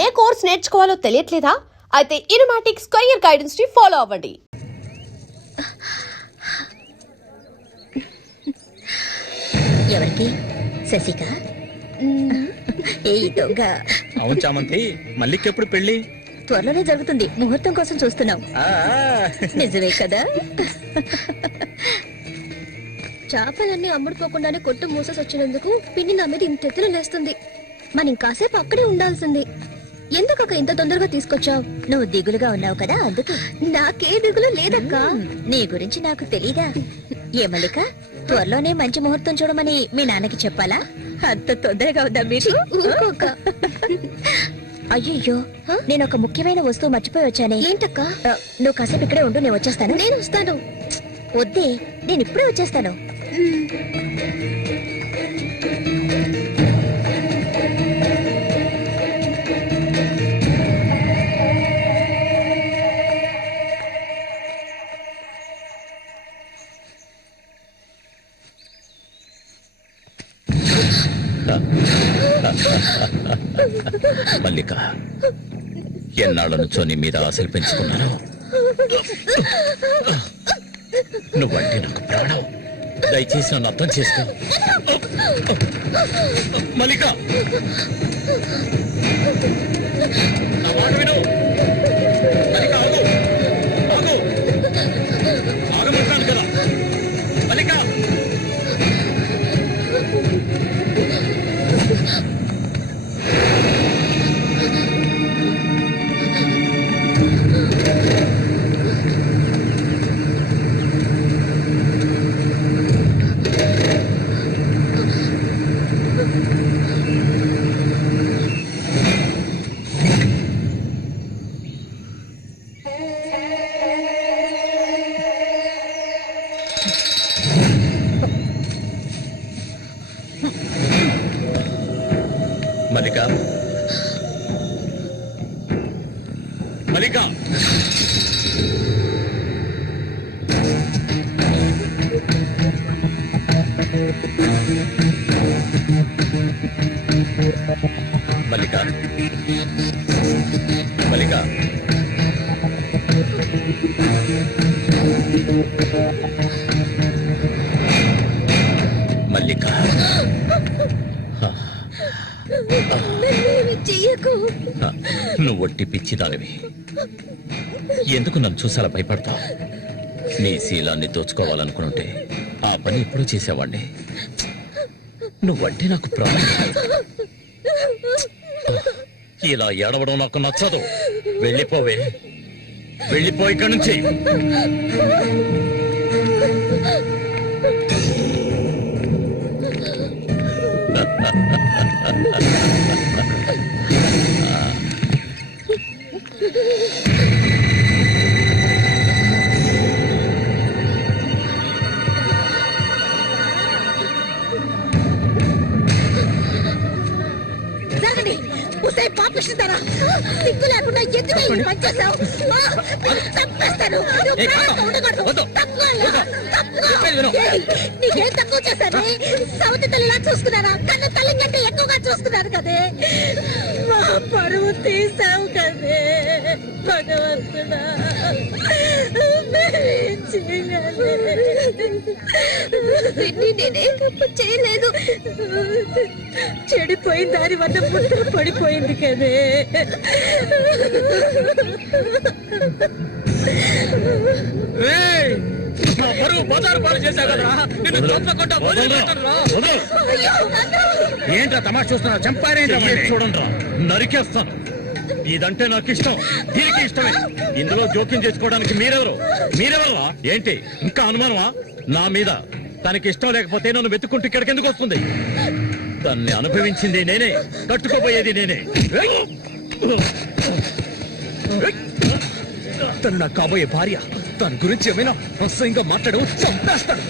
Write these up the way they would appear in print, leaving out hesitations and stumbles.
ఏ course నేర్చుకోవాలో తెలియట్లేదా? అయితే ఇనుమాటిక్స్ career guidance ని follow అవ్వండి. ఎవరికి? శశిక? ఏ దొంగ? అవును చామంతి, మళ్ళీకెప్పుడు పెళ్లి? త్వరలోనే జరుగుతుంది. ముహూర్తం కోసం చూస్తున్నాం. నిజమే కదా? చేపలన్నీ అమ్ముడుపోకుండానే కొట్టు మూసేసి వచ్చినందుకు పిన్ని నా మీద ఇంత ఎత్తున లేస్తుంది. మనం ఇంకాసేపు అక్కడే ఉండాల్సింది. ఎందుకక్క ఇంత తొందరగా తీసుకొచ్చావు? నువ్వు దిగులుగా ఉన్నావు కదా, అందుకు. నాకే దిగులు లేదక్క. నీ గురించి నాకు తెలీదా? ఏ మల్లిక, త్వరలోనే మంచి ముహూర్తం చూడమని మీ నాన్నకి చెప్పాలా? అంత తొందరగా ఉందా మీరు? ఊరుకోక. అయ్యయ్యో, నేను ఒక ముఖ్యమైన వస్తువు మర్చిపోయి వచ్చానే. ఏంటక్క? నువ్వు కాసేపు ఇక్కడే ఉండు, నేను వచ్చేస్తాను. నేను వస్తాను. వద్దే, నేను ఇప్పుడే వచ్చేస్తాను. మల్లిక, ఎన్నాళ్ళ నుంచో నీ మీద ఆశలు పెంచుకున్నాను. నువ్వంటే నాకు ప్రాణం. దయచేసి నన్ను అర్థం చేసుకో. మల్లిక, నా మాట విను. మల్లిక, ఆగు ఆగు, ఆగమంటాను కదా. మల్లిక, మల్లిక, మల్లిక, మల్లిక, మల్లిక, మల్లిక, చెయ్యకు. నువ్వు ఒట్టి పిచ్చిదానివి. ఎందుకు నన్ను చూసాలా భయపడతావు? నీ శీలాన్ని దోచుకోవాలనుకుంటే ఆ పని ఎప్పుడూ చేసేవాడిని. నువ్వంటే నాకు ప్రాణం. ఇలా ఏడవడం నాకు నచ్చదు. వెళ్ళిపోవే, వెళ్ళిపో ఇక్కడి నుంచి. పాపిస్తారా? సిగ్గు లేకుండా ఎందుకు పనిచేస్తావు? నీకేం తక్కువ చేశాను? సౌతి తల్లిలా చూసుకున్నారా? కన్ను తల్లి కంటే ఎక్కువగా చూసుకున్నారు కదే. మా పరువు తీసావు కదే భగవంతుడా. నేనే చేయలేదు. చెడిపోయిన దాని వల్ల పుట్టు పడిపోయింది కదే. ఏంట్రా తమాషా చూస్తున్నా? చంపారేంట్రా? చూడండి, నరికేస్తాను. ఇదంటే నాకు ఇష్టం, దీనికి ఇష్టమే. ఇందులో జోక్యం చేసుకోవడానికి మీరెవరా? ఏంటి ఇంకా అనుమానమా నా మీద? తనకి ఇష్టం లేకపోతే నన్ను వెతుక్కుంటూ ఇక్కడికి ఎందుకు వస్తుంది? దాన్ని అనుభవించింది నేనే, కట్టుకోబోయేది నేనే. తను నాకు కాబోయే భార్య. దాని గురించి ఏమైనా అసహ్యంగా మాట్లాడు, చంపేస్తాడు.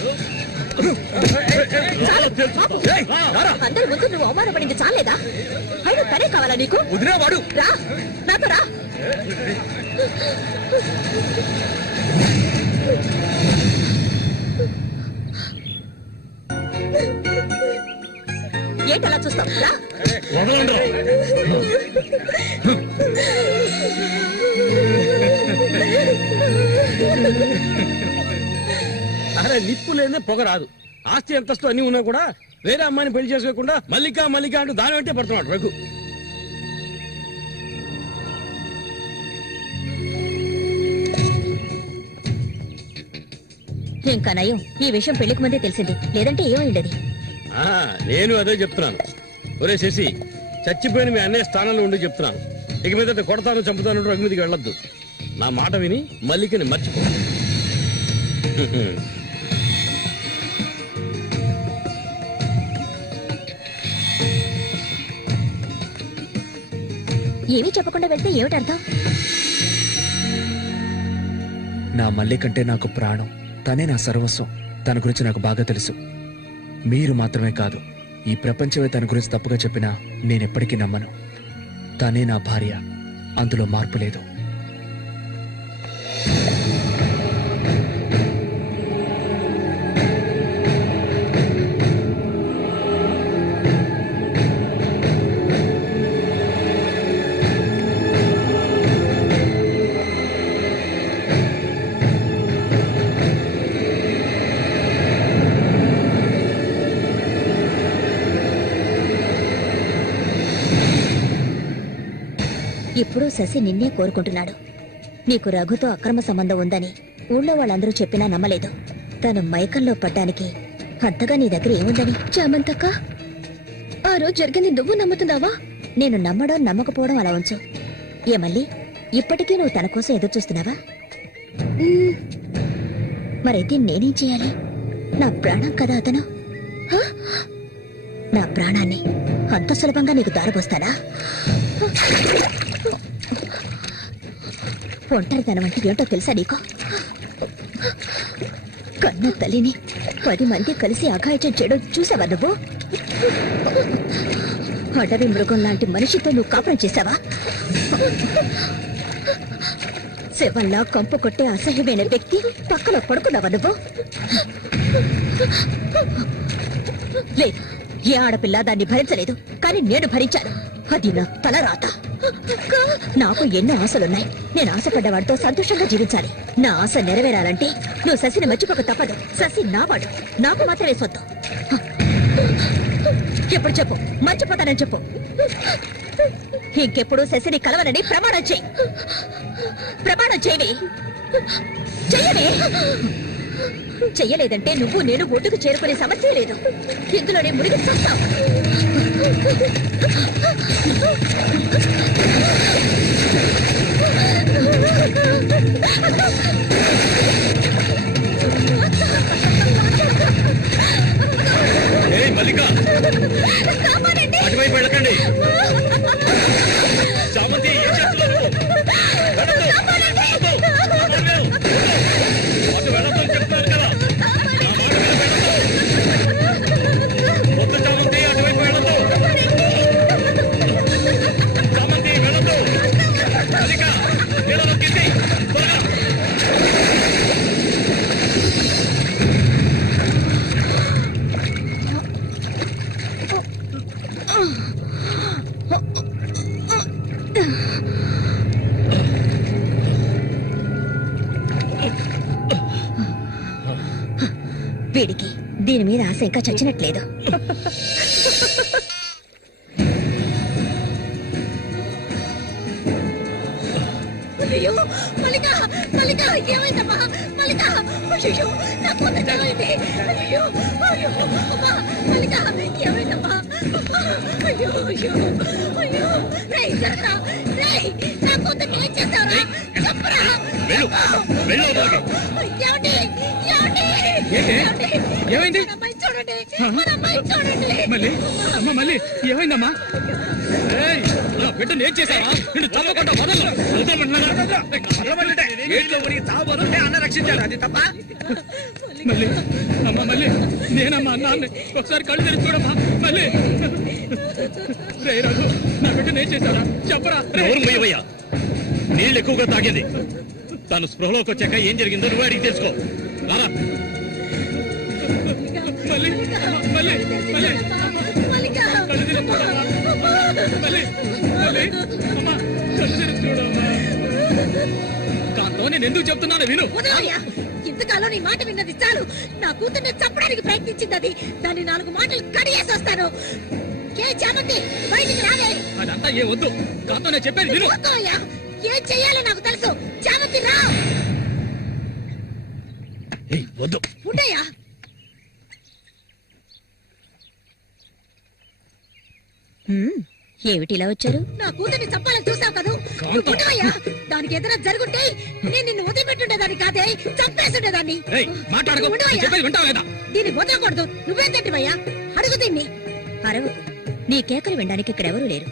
అందరి ముందు నువ్వు అవమానపడింది చాలేదా? అయినా తనే కావాలా నీకు? వదిలేవాడు. రా, నాతో రా. ఏంటి అలా చూస్తావు? రా. వదలండి. అరే నిప్పు లేదే పొగ రాదు. ఆస్తి అంతస్తు అన్ని ఉన్నా కూడా వేరే అమ్మాయిని పెళ్లి చేసుకోకుండా మల్లిక మల్లిక అంటూ దాని వెంటే పడుతున్నాడు రఘు. ఇంకా నయం ఈ విషయం పెళ్లికి ముందే తెలిసింది, లేదంటే ఏమైండది. ఆ, నేను అదే చెప్తున్నాను. ఒరే శశి, చచ్చిపోయిన మీ అన్నయ్య స్థానంలో ఉండి చెప్తున్నాను. ఇక మీద కొడతాను చంపుతాను రఘు మీదకి వెళ్ళొద్దు. నా మాట విని మల్లికని మర్చిపో. ఏమీ చెప్పకుండా వెళ్తే ఏమిటి అర్థం? నా మల్లికంటే నాకు ప్రాణం, తనే నా సర్వస్వం. తన గురించి నాకు బాగా తెలుసు. మీరు మాత్రమే కాదు, ఈ ప్రపంచమే తన గురించి తప్పుగా చెప్పినా నేనెప్పటికీ నమ్మను. తనే నా భార్య, అందులో మార్పు లేదు. ఇప్పుడు శశి నిన్నే కోరుకుంటున్నాడు. నీకు రఘుతో అక్రమ సంబంధం ఉందని ఊళ్ళో వాళ్ళందరూ చెప్పినా నమ్మలేదు. తను మైకంలో పడ్డానికి అంతగా నీ దగ్గర ఏముందని? చామంతక్క, ఆ రోజు జరిగింది నువ్వు నమ్ముతున్నావా? నేను నమ్మడం నమ్మకపోవడం అలా ఉంచు. ఏ మళ్ళీ ఇప్పటికీ నువ్వు తన కోసం ఎదురు చూస్తున్నావా? మరైతే నేనేం చేయాలి? నా ప్రాణం కదా అతను. హ? నా ప్రాణాన్ని అంత సులభంగా నీకు దారిపోస్తానా? ఒంటరితనం అంటే ఏంటో తెలుసా నీకు? కన్న తల్లిని 10 మంది కలిసి అఘాయిత్యం చేయడం చూసావా నువ్వు? అడవి మృగం లాంటి మనిషితో నువ్వు కాపురం చేశావా? శవంలా కంపు కొట్టే అసహ్యమైన వ్యక్తి పక్కన పడుకున్నావా నువ్వు? లేదు, ఏ ఆడపిల్ల దాన్ని భరించలేదు, కానీ నేను భరించాను. అది నా తలరాత. నాకు ఎన్నో ఆశలున్నాయి. నేను ఆశపడ్డవాడితో సంతోషంగా జీవించాలి. నా ఆశ నెరవేరాలంటే నువ్వు శశిని మర్చిపోక తప్పదు. శశి నావాడు, నాకు మాత్రమే సొత్తు. ఎప్పుడు చెప్పు, మర్చిపోతానని చెప్పు. ఇంకెప్పుడు శశిని కలవనని ప్రమాణం చేయి. ప్రమాణం చేయవే, చెయ్యవే. చెయ్యలేదంటే నువ్వు నేను ఒడ్డుకు చేరుకునే సమస్య లేదు. ఇందులోనే మునిగి చూస్తావు. మల్లిక, అటువైపు వెళ్ళకండి. చామంతి, ఏం చేస్తున్నావు? అటు వెళ్ళొద్దని చెప్తున్నాను కదా. వద్దు చామంతి, అటువైపు వెళ్ళొద్దు. చామంతి వెళ్ళొద్దు. మల్లిక, నీళ్ళలో కింది త్వరగా. వీడికి దీని మీద ఆశ ఇంకా చచ్చినట్లేదు. అయ్యో మల్లిక, మల్లిక ఏమైందమ్మా? మల్లిక, అయ్యో నా కూతురు ఏమైంది? అయ్యో అయ్యో అమ్మా, మల్లిక ఏమైందమ్మా? అయ్యో అయ్యో అయ్యో, రేయ్ జరగరా, రేయ్ నా కూతురు ఏం చేస్తారా? చెప్పరా. వెళ్ళు, వెళ్ళు అవతలకి. ఏమండి, ఏమండి, ఏమండి? ఏమైంది? మన అమ్మాయి చూడండి, మన అమ్మాయి చూడండి. మళ్ళీ అమ్మ, మళ్ళీ ఏమైందమ్మా? నా బిడ్డను ఏం చేశారా? నిన్ను తప్పకుండా వదలను. అన్న రక్షించాడు, అది తప్ప. మళ్ళీ అమ్మ, మళ్ళీ నేనమ్మా అన్నాన్ని ఒకసారి కళ్ళు తెరిచి చూడమ్మా. మళ్ళీ రే రఘు, నా బిడ్డను ఏం చేశారా? చెప్పరా. ఎవరు మొయ్యవయ్యా? నీళ్ళు ఎక్కువగా తాగింది. తను స్పృహలోకి వచ్చాక ఏం జరిగిందో నువ్వు అడిగి తెలుసుకో. రారా. మళ్ళీ మళ్ళీ మళ్ళీ మల్లిక, కళ్ళు తెరిచి చూడమ్మా. మళ్ళీ మళ్ళీ అమ్మా కళ్ళు తెరిచి చూడమ్మా. కాంతం నేను ఎందుకు చెప్తున్నాను విను. వదలయ్యా, ఇంతకాలం నీ మాట విన్నది చాలు. నా కూతుర్ని చంపడానికి ప్రయత్నించింది అది. దాన్ని 4 మాటలు కడిగేసి వస్తాను. ఏ చామంతి, బయటికి రాలే. అదంతా ఏ వద్దు. కాంతం నేను చెప్పేది విను. వదలయ్యా, ఏం చెయ్యాలో నాకు తెలుసు. చామంతి రా. ఏయ్, వద్దు. ఉండయ్యా. ఏమిటిలా వచ్చారు? నా కూతుర్ని చంపాలని చూసావు కదా. కాంతం. నువ్వు ఉండవయ్యా. దానికి ఎదురు జరుగుంటే నేను నిన్ను వదిలిపెట్టుండేదాన్ని కాదే, చంపేస్తుండేదాన్ని. ఏయ్, మాట్లాడకు. ఉండవయ్యా. నేను చెప్పేది వింటావా లేదా? దీన్ని వదలకూడదు. నువ్వేం తింటివయ్యా? అడుగు దీన్ని. అరవు, నీ కేకలు వినడానికి ఇక్కడెవరూ లేరు.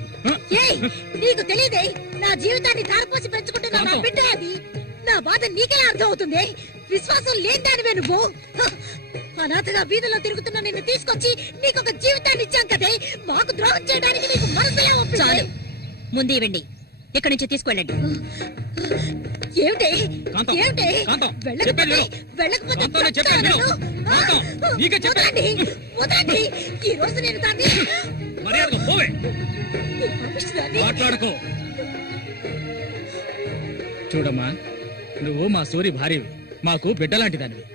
ఏయ్, నీకు తెలియదే, నా జీవితాన్ని ధారపోసి పెంచుకుంటున్నా నా కాంతం. బిడ్డ అది. నా బాధ నీకెలా అర్థం అవుతుంది? విశ్వాసం లేదానివే నువ్వు. హ, అనాథగా వీధిలో తిరుగుతున్న నిన్ను తీసుకొచ్చి నీకొక జీవితాన్ని ఇచ్చాం కదే. మాకు ద్రోహం చేయడానికి నీకు మనసులే ఒప్పింది. చాలు, ముందు ఇవ్వండి. ఇక్కడి నుంచి తీసుకెళ్ళండి. ఏమిటి? కాంతం, ఏమిటి? కాంతం, వెళ్ళకపోతే చెప్పేది విను. వెళ్ళకపోతే కాంతం, నేను చెప్పేది విను. చంపుతాను. కాంతం, నీకే చెప్పేది. వదలండి, వదలండి. ఈ రోజు నేను దాన్ని మర్యాదగా పోవే. ఈ పంపించదాన్ని. మాట్లాడకు. చూడమ్మా, నువ్వు మా సూరి భార్యవి, మాకు బిడ్డలాంటిదానివి.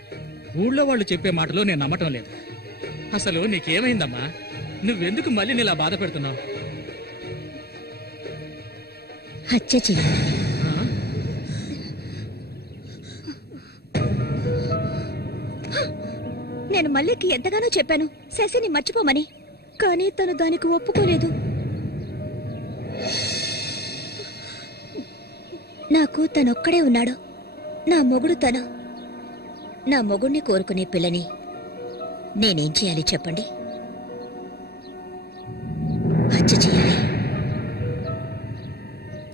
ఊళ్ళో వాళ్ళు చెప్పే మాటలు నేను నమ్మటం లేదు. అసలు నీకేమైందమ్మా? నువ్వెందుకు మళ్ళీ నీలా బాధ పెడుతున్నావు? హత్య చెయ్యాలి. నేను మల్లికి ఎంతగానో చెప్పాను శశిని మర్చిపోమని, కానీ తను దానికి ఒప్పుకోలేదు. నాకు తనొక్కడే ఉన్నాడు. నా మొగుడు తను. నా మొగుడిని కోరుకునే పిల్లని నేనేం చేయాలి చెప్పండి? హత్య చేయాలి.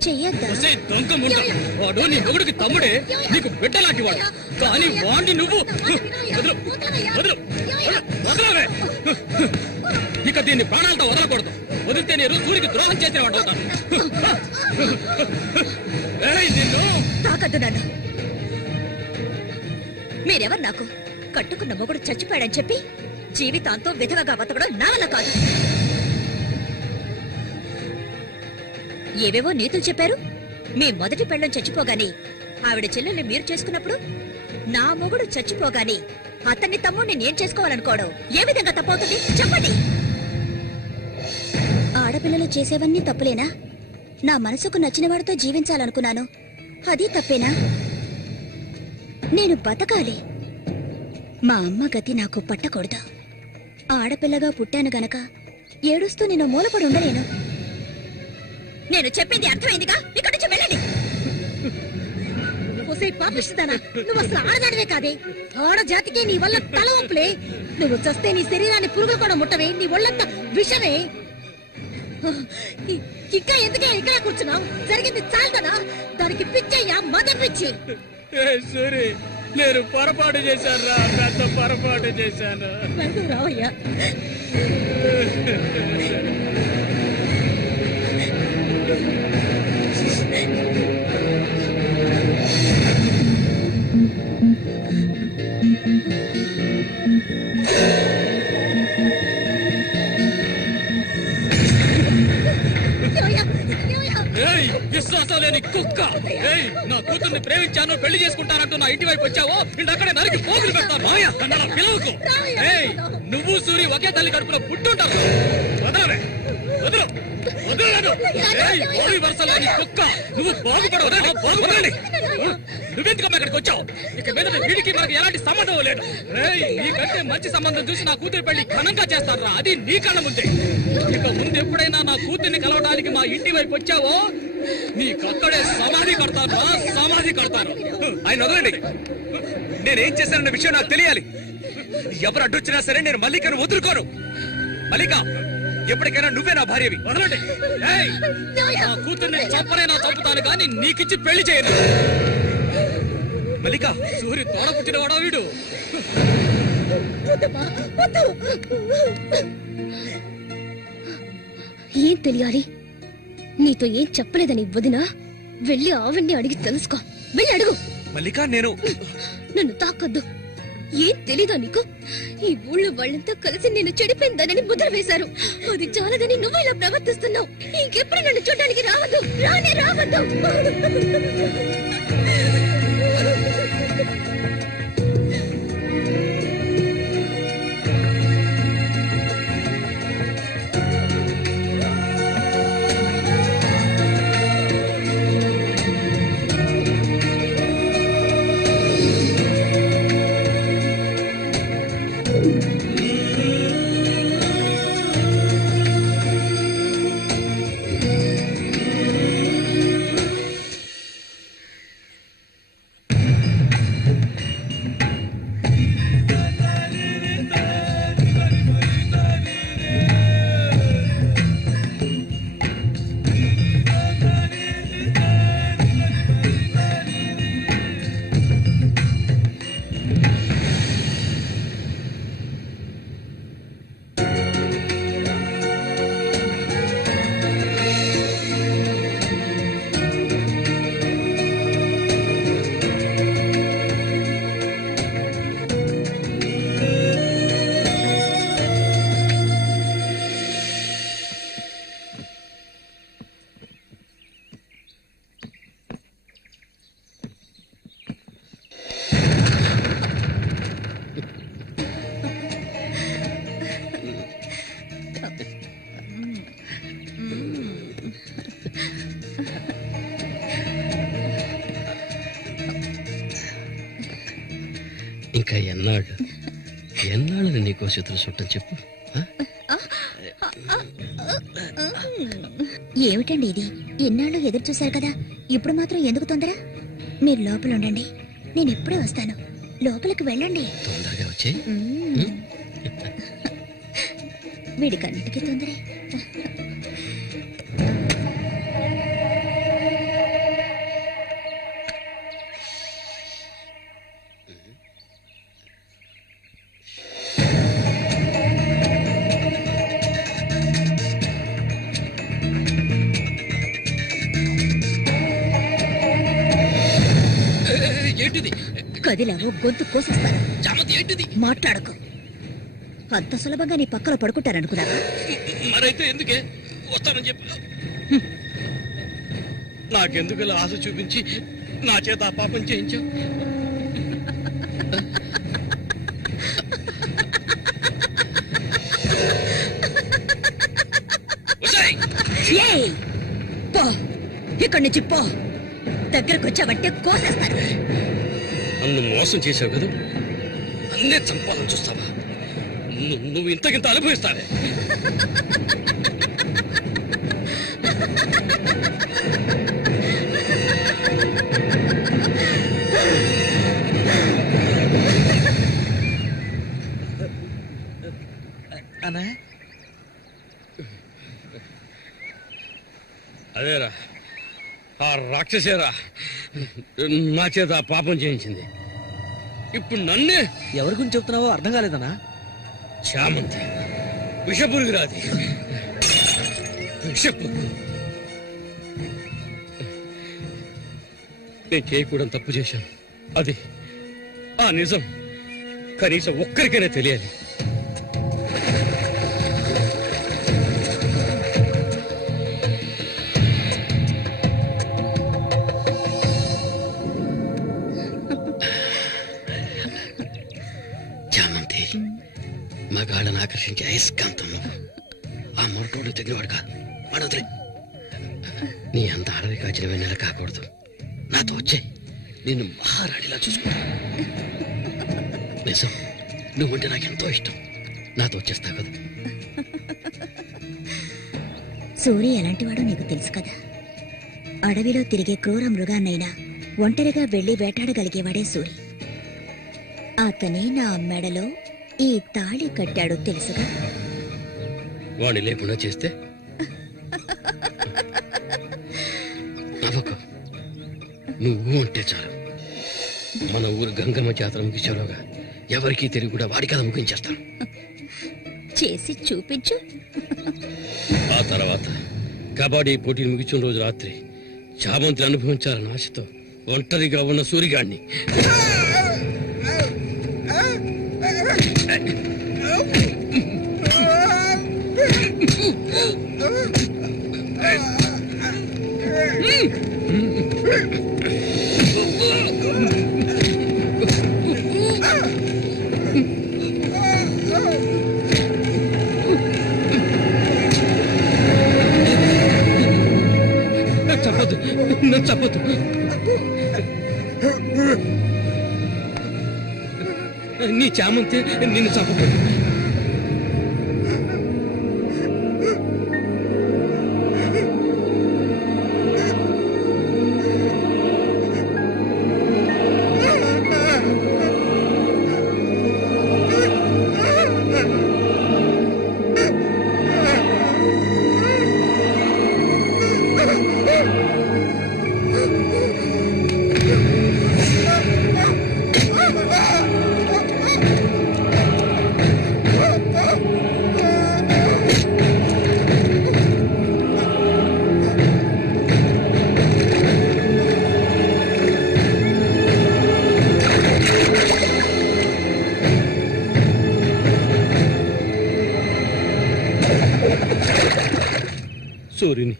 చెయ్యొద్దా? ఒసేయ్ దొంగ ముండ, వాడు నీ మొగుడికి తమ్ముడే, నీకు బిడ్డలాంటి వాడు. కానీ వాడిని నువ్వు వదలు, వదలు, వదలవే. ఇక దీన్ని ప్రాణాలతో వదలకూడదు. వదిలితే నేను సూరికి ద్రోహం చేసిన వాడు అవుతాను. ఏయ్, నిన్ను తాకద్దు నన్ను. మీరెవరు నాకు? కట్టుకున్న మొగుడు చచ్చిపోయాడని చెప్పి జీవితాంతం విధవగా బతకడం నా వల్ల కాదు. ఏవేవో నీతులు చెప్పారు. మీ మొదటి పెళ్ళం చచ్చిపోగానే ఆవిడ చెల్లెల్ని మీరు చేసుకున్నప్పుడు నా మొగుడు చచ్చిపోగానే అతన్ని తమ్ముడిని నేను చేసుకోవాలనుకోవడం ఏ విధంగా తప్పవుతుంది చెప్పండి? ఆడపిల్లలు చేసేవన్నీ తప్పులేనా? నా మనసుకు నచ్చిన వాడితో జీవించాలనుకున్నాను, అది తప్పేనా? నేను బతకాలి. మా అమ్మ గతి నాకు పట్టకూడదు. ఆడపిల్లగా పుట్టాను గనక ఏడుస్తూ నేను మూలపడి ఉండలేను. నేను చెప్పింది అర్థమైందిగా? ఇక్కడి నుంచి వెళ్ళండి. ఒసేయ్ పాపిస్తుందనా, నువ్వు అసలు ఆడదానివే కాదే. ఆడ జాతికి నీ వల్ల తల ఒప్పులే. నువ్వు చస్తే నీ శరీరాన్ని పురుగులు కూడా ముట్టవే. నీ ఒళ్ళంతా విషమే. ఇంకా ఎందుకే ఇక్కడ కూర్చున్నావు? జరిగింది చాలదనా? దానికి పిచ్చయ్యా, మద పిచ్చి. సూరి, నేను పొరపాటు చేశాను రా, పెద్ద పొరపాటు చేశాను. వెళ్తూ రావయ్యా. ఏయ్, విశ్వాసం లేని కుక్క! ఏయ్, నా కూతుర్ని ప్రేమించాను, పెళ్లి చేసుకుంటానంటూ నా ఇంటి వైపు వచ్చావో ఇంటక్కడే నరికి పోగులు పెడతాను. నన్ను అలా పిలవకు. ఏయ్, నువ్వు సూరి ఒకే తల్లి కడుపులో పుట్టుంటారు. వదలవే, వదలు, వదలలేదు. ఏయ్, ఓడి వరుస లేని కుక్క! నువ్వు బాగుపడవు, బాగుపడాలి. నువ్వెందుకమ్మా ఇక్కడికి వచ్చావు? ఇక మీద వీడికి మనకి ఎలాంటి సంబంధం లేదు. ఏయ్, నీకంటే మంచి సంబంధం చూసి నా కూతురి పెళ్లి ఘనంగా చేస్తారా? అది నీ కళ్ళ ముందే. ఇక ముందు ఎప్పుడైనా నా కూతుర్ని కలవడానికి మా ఇంటి వైపు వచ్చావో నీకక్కడే సమాధి కడతాను, సమాధి కడతాను. ఆయన వదలండి. నేనేం చేశానన్న విషయం నాకు తెలియాలి. ఎవరు అడ్డొచ్చినా సరే నేను మల్లికను వదులుకోను. మల్లిక, ఎప్పటికైనా నువ్వే నా భార్యవి. వదలండి. ఏయ్, నా కూతుర్ని చంపనైనా చంపుతాను కానీ నీకిచ్చి పెళ్లి చేయను. మల్లిక, సూరి తోడ పుట్టిన వాడా వీడు? ఏం తెలియాలి? నీతో ఏం చెప్పలేదని వదినా వెళ్ళి ఆవిడ్ని అడిగి తెలుసుకో. వెళ్ళి అడుగు. మల్లిక, నేను నన్ను తాకొద్దు. ఏం తెలీదా నీకు? ఈ ఊళ్ళో వాళ్ళంతా కలిసి నేను చెడిపోయిందనని ముద్ర వేశారు. అది చాలదని నువ్వు ఇలా ప్రవర్తిస్తున్నావు. ఇంకెప్పుడు నన్ను చూడడానికి రావద్దు, రానే రావద్దు. ఇంకా ఎన్నాళ్ళు నీకో చిత్ర చుట్టం చెప్పు. ఏమిటండి ఇది? ఎన్నాళ్ళు ఎదురు చూశారు కదా, ఇప్పుడు మాత్రం ఎందుకు తొందర? మీరు లోపల ఉండండి, నేను ఇప్పుడే వస్తాను. లోపలికి వెళ్ళండి. తొందరగా వచ్చే. వీడికన్నిటికీ తొందరే. ఏంటిది? కదిలావో గొంతు కోసేస్తాను. చామంతి ఏంటిది? మాట్లాడకు. అంత సులభంగా నీ పక్కన పడుకుంటారనుకున్నావా? మరైతే ఎందుకే వస్తానని చెప్పు. నాకెందుకు ఇలా ఆశ చూపించి నా చేత ఆ పాపం చేయించావు? ఏయ్! పో, ఇక్కడి నుంచి పో. దగ్గరకు వచ్చావంటే కోసేస్తాను. నన్ను మోసం చేసావు కదా, నన్నే చంపాలని చూస్తావా? నువ్వు ఇంతకింత అనుభవిస్తావే. అదేరా, ఆ రాక్షసేరా నా చేత ఆ పాపం చేయించింది. ఇప్పుడు నన్నే. ఎవరి గురించి చెప్తున్నావో అర్థం కాలేదనా? చామంతి విషపురుగురాది, విషపురుగు. నేను చేయకూడని తప్పు చేశాను. అది ఆ నిజం కనీసం ఒక్కరికైనా తెలియాలి. చామంతి, మగాళ్ళని ఆకర్షించే అయస్కాంతం నువ్వు. ఆ మొరటోడు తెగినవాడు కాదు, వాడొదిలే. నీ అంత అడవి కాచిన వెన్నెల కాకూడదు. నాతో వచ్చే నిన్ను మహారాణిలా చూసుకుంటా. నిజం, నువ్వంటే నాకెంతో ఇష్టం. నాతో వచ్చేస్తావు కదా. సూర్య ఎలాంటివాడో నీకు తెలుసు కదా. అడవిలో తిరిగే క్రూర మృగాన్నైనా ఒంటరిగా వెళ్లి వేటాడగలిగేవాడే సూరి. అతనే నా మెడలో ఈ తాళి కట్టాడు తెలుసుగా. వాణ్ణి లేకుండా చేస్తే నవ్వకు. నువ్వు అంటే చాలు. మన ఊరు గంగమ్మ జాతర ముగించేలోగా ఎవరికీ తెలియకుండా వాడి కథ ముగించేస్తాను. చేసి చూపించు. ఆ తర్వాత కబడ్డీ పోటీలు ముగించిన రోజు రాత్రి చామంతిని అనుభవించాలన్న ఆశతో ఒంటరిగా ఉన్న సూరిగాడిని చెప్పొద్దు, నన్ను చెప్పొద్దు. నీ చామంతి నిన్ను చంపకూడదు. సూర్యుని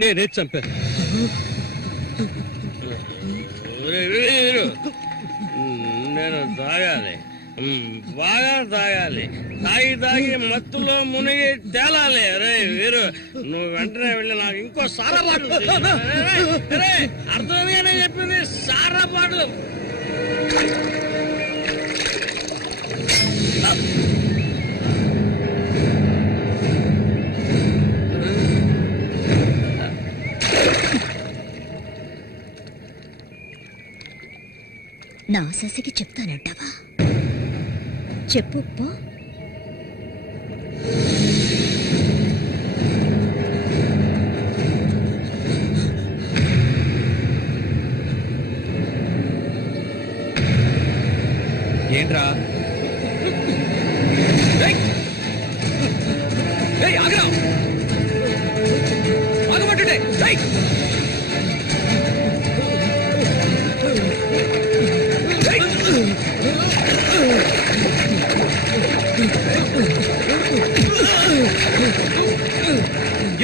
నేనే చంపాను. నేను తాగాలి, బాగా తాగాలి, తాగి తాగి మత్తులో మునిగి తేలాలి. అరే వీరు, నువ్వు వెంటనే వెళ్ళి నాకు ఇంకో సారా బాటలు అర్థమేనే చెప్పింది, సారా బాటలు. నా శశికి చెప్తానంటావా? చెప్పు పో. ఏంట్రా? ఆగరా, ఆగమంటుంటే.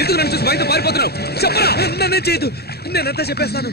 ఎందుకు నన్ను చూసి బయట పారిపోతున్నావు? చెప్పరా. నన్నే చేయదు, నేనంతా చెప్పేస్తాను.